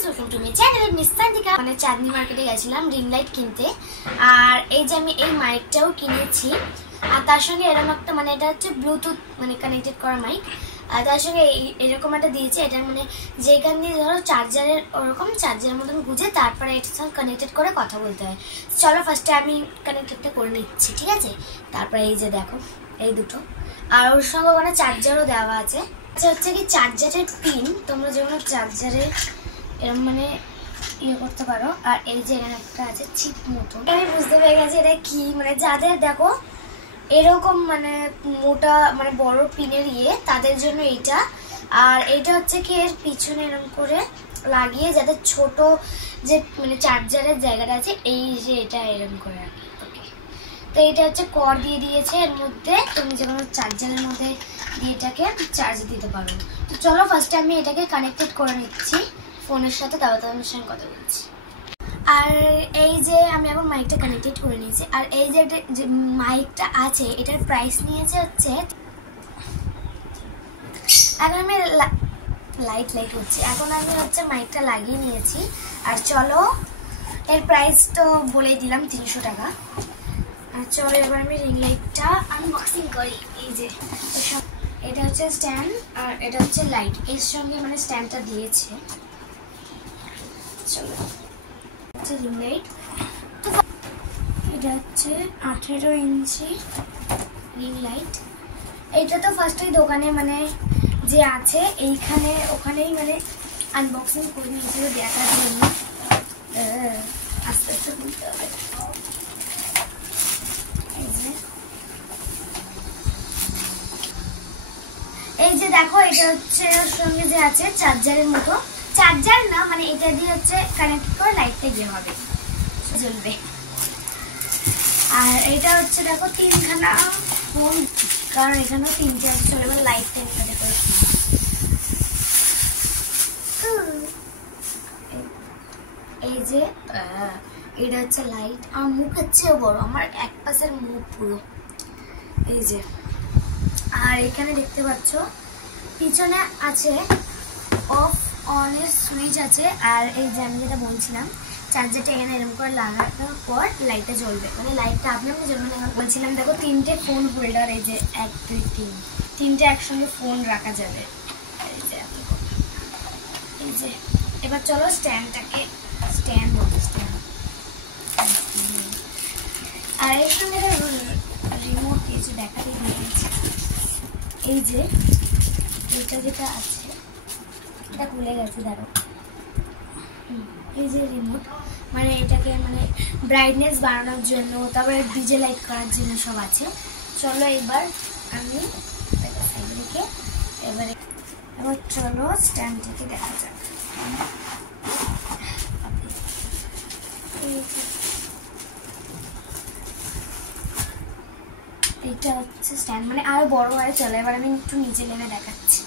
Guys, welcome to my channel miss Santika. মানে চাঁদনি মার্কেটে গেছিলাম রিং লাইট কিনতে, আর এই যে আমি এই মাইকটাও কিনেছি। আর তার সঙ্গে এরকম একটা মানে এটা হচ্ছে ব্লুটুথ মানে কানেক্টেড করা মাইক, আর তার সঙ্গে এরকম একটা দিয়েছে। এটার মানে যেখান দিয়ে ধরো চার্জারের ওরকম চার্জারের মতন গুঁজে তারপরে এটার সঙ্গে কানেক্টেড করে কথা বলতে হয়। চলো ফার্স্টে আমি কানেক্টেডটা করে নিচ্ছি, ঠিক আছে? তারপরে এই যে দেখো এই দুটো, আর ওর সঙ্গে মানে চার্জারও দেওয়া আছে। আচ্ছা হচ্ছে কি চার্জারের পিন, তোমরা যেমন চার্জারে এরকম মানে ইয়ে করতে পারো। আর এই যে এখানে একটা আছে চিপ মতো, আমি বুঝতে পেরে গেছি এটা কি। মানে যাদের দেখো এরকম মানে মোটা মানে বড় পিনের ইয়ে, তাদের জন্য এইটা। আর এইটা হচ্ছে কি এর পিছনে এরকম করে লাগিয়ে যাদের ছোট যে মানে চার্জারের জায়গাটা আছে, এই যে এটা এরকম করে রাখি। ওকে, তো এটা হচ্ছে কর দিয়ে দিয়েছে, এর মধ্যে তুমি যে কোনো চার্জারের মধ্যে দিয়ে এটাকে চার্জ দিতে পারো। তো চলো ফার্স্টে আমি এটাকে কানেক্টেড করে নিচ্ছি ফোনের সাথে, তারপর তোমার সঙ্গে কথা বলছি। আর এই যে আমি এখন মাইকটা কানেক্টেড করে নিয়েছি, আর এই যে মাইকটা আছে এটার প্রাইস নিয়েছে হচ্ছে, এখন আমি লাইট হচ্ছে, এখন আমি হচ্ছে মাইকটা লাগিয়ে নিয়েছি। আর চলো এর প্রাইস তো বলেই দিলাম 300 টাকা। আর চলো এবার আমি রিং লাইটটা আনবক্সিং করি। এই যে এটা হচ্ছে স্ট্যান্ড, আর এটা হচ্ছে লাইট, এর সঙ্গে মানে স্ট্যান্ডটা দিয়েছে। চলো রিং লাইট, এটা হচ্ছে 18 ইঞ্চি রিং লাইট। এইটা তো ফার্স্টেই দোকানে মানে যে আছে এইখানে ওখানেই মানে আনবক্সিং করে নিয়েছিল দেখার জন্য। আস্তে আস্তে খুলতে হবে। এই যে দেখো এটা হচ্ছে ওর সঙ্গে যে আছে চার্জারের মতো, চার্জার না মানে এটা দিয়ে হচ্ছে কানেক্ট করে লাইটটা গিয়ে হবে, জ্বলবে। আর এটা হচ্ছে দেখো 3খানা ফোন, কারণ এখানেও 3টে আছে। চলে এবার লাইটটা এখানে করে এই যে এটা হচ্ছে লাইট। আমার মুখ হচ্ছে বড়, আমার এক পাশের মুখ পুরো এই যে। আর এখানে দেখতে পাচ্ছ পিছনে আছে অফ অন এর সুইচ আছে। আর এই যে আমি যেটা বলছিলাম চার্জারটা এখানে এরকম করে লাগানোর পর লাইটটা জ্বলবে, মানে লাইটটা আপনার জ্বলবে না। বলছিলাম দেখো 3টে ফোন হোল্ডার, এই যে 1 2 3 3টে একসঙ্গে ফোন রাখা যাবে। এই যে এই যে এবার চলো স্ট্যান্ডটাকে স্ট্যান্ড আর এর সঙ্গে রিমোট দিয়েছে, দেখাতে দিয়েছে। এই যে এটা যেটা আছে এটা খুলে গেছে, দেখো এই যে রিমোট, মানে এটাকে মানে ব্রাইটনেস বাড়ানোর জন্য, তারপরে ডিজে লাইট করার জন্য সব আছে। চলো এবার আমি সাইডে রেখে এবার চলো স্ট্যান্ড থেকে দেখা যাক। এটা হচ্ছে স্ট্যান্ড, মানে আরো বড় হয়। চলো এবার আমি একটু নিচে নেমে দেখাচ্ছি।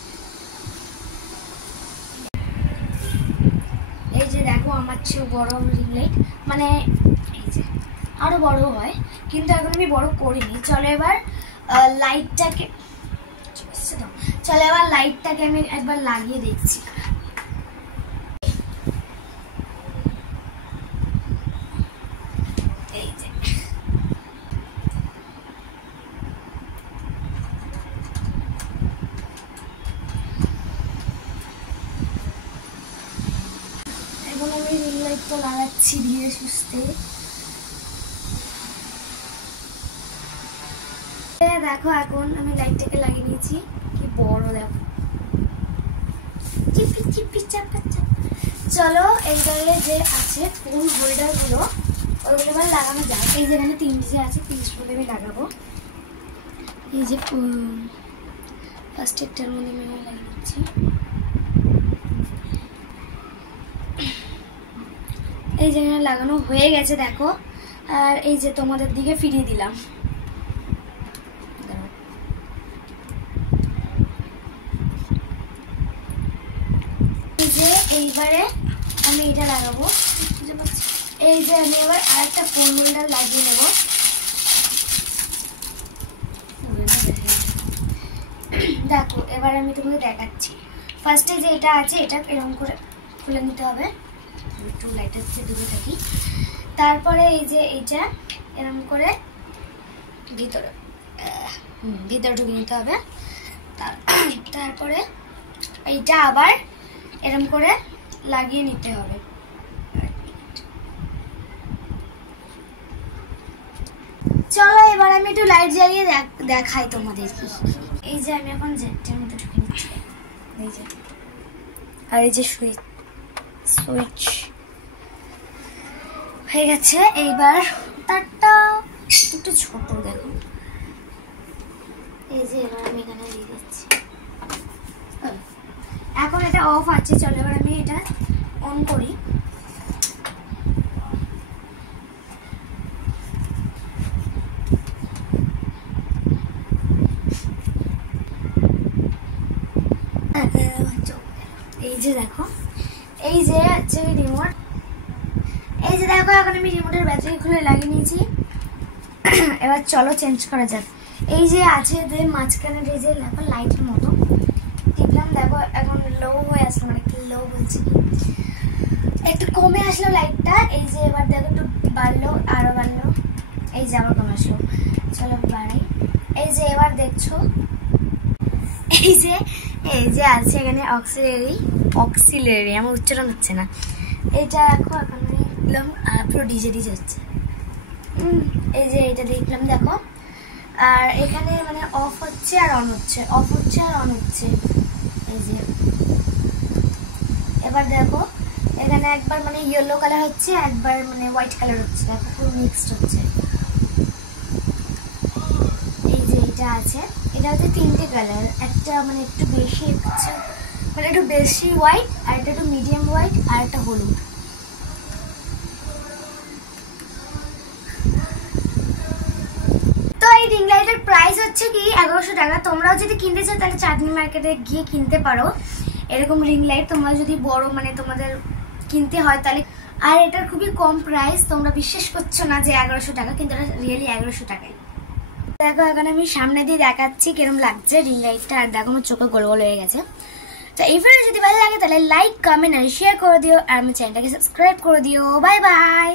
এই যে দেখো আমার চেয়ে বড় রিং লাইট, মানে এই যে আরো বড় হয়, কিন্তু এখন আমি বড় করিনি। চলো এবার লাইটটাকে আমি একবার লাগিয়ে দেখছি। এই যে এখন আমি রিং লাইটটা লাগাচ্ছি ধীরে সুস্থে। দেখো এখন আমি লাইটটাকে লাগিয়ে নিয়েছি, কি বড় দেখো, চিপি চিপি চাপা চাপা। চলো এইবারে যে আছে ফোন হোল্ডার গুলো ওইগুলো এবার লাগানো যায়। এই যে এখানে 3টে আছে, 3টে আমি লাগাবো। এই যে ফার্স্ট একটার মধ্যে আমি লাগিয়ে নিচ্ছি। এই যে এখানে লাগানো হয়ে গেছে দেখো। আর এই যে তোমাদের দিকে ফিরিয়ে দিলাম। এইবারে আমি এটা লাগাবো। এই যে আমি এবার আরেকটা ফোন হোল্ডার লাগিয়ে নেব। দেখো এবার আমি তোমাকে দেখাচ্ছি। ফার্স্টে যে এটা আছে এটা এরকম করে খুলে নিতে হবে। একটু লাইটের থেকে দূরে থাকি। তারপরে এই যে এইটা এরকম করে ভিতরে ঢুকিয়ে নিতে হবে। তারপরে এইটা আবার এরকম করে লাগিয়ে নিতে হবে। চলো এবার আমি একটু লাইট জ্বালিয়ে দেখাই তোমাদের। এই যে আমি এখন জেটটার মধ্যে ঢুকে নিচ্ছি, এই যে, আর এই যে সুইচ হয়ে গেছে। এইবার তারটা একটু ছোট, দেখো। এই যে এবার আমি এখানে দিয়ে দিচ্ছি। এখন এটা অফ আছে। চলো এবার আমি এটা অন করি। এই যে দেখো, এই যে হচ্ছে রিমোট। এই যে দেখো, এখন আমি রিমোটের ব্যাটারি খুলে লাগিয়ে নিয়েছি। এবার চলো চেঞ্জ করা যাক। এই যে আছে যে মাঝখানে এই যে দেখো লাইটের মতো টিপলাম, দেখো এখন লো হয়ে আসলো, মানে কি লো বলছি কি একটু কমে আসলো লাইটটা। এই যে এবার দেখো একটু বাড়লো, আরো বাড়লো, এই যে আবার কমে আসলো। চলো বাড়াই। এই যে এবার দেখছো, এই যে আছে এখানে অক্সিলারি, আমার উচ্চারণ হচ্ছে না। এটা এখন দেখলাম পুরো ডিজে হচ্ছে। এই যে এটা দেখলাম, দেখো। আর এখানে মানে অফ হচ্ছে আর অন হচ্ছে, অফ হচ্ছে আর অন হচ্ছে। এই যে এবার দেখো এখানে একবার মানে ইয়েলো কালার হচ্ছে, একবার মানে হোয়াইট কালার হচ্ছে, দেখো পুরো মিক্সড হচ্ছে। এই যে এটা আছে, এটা হচ্ছে 3টে কালার। একটা মানে একটু বেশি হচ্ছে, মানে একটু বেশি হোয়াইট, আর একটা একটু মিডিয়াম হোয়াইট, আর একটা হলুদ। তো এই রিং লাইটের প্রাইস হচ্ছে কি 1100 টাকা। তোমরাও যদি কিনতে চাও তাহলে চাঁদনি মার্কেটে গিয়ে কিনতে পারো এরকম রিং লাইট। তোমরা যদি বড় মানে তোমাদের কিনতে হয় তাহলে। আর এটার খুবই কম প্রাইস, তোমরা বিশ্বাস করছো না যে 1100 টাকা, কিন্তু এটা রিয়েলি 1100 টাকায়। দেখো এখন আমি সামনে দিয়ে দেখাচ্ছি কিরকম লাগছে রিং লাইটটা। আর দেখো আমার চোখে গোল গোল হয়ে গেছে। তো এই ভিডিও যদি ভালো লাগে তাহলে লাইক, কমেন্ট আর শেয়ার করে দিও, আর আমার চ্যানেলটাকে সাবস্ক্রাইব করে দিও। Bye bye.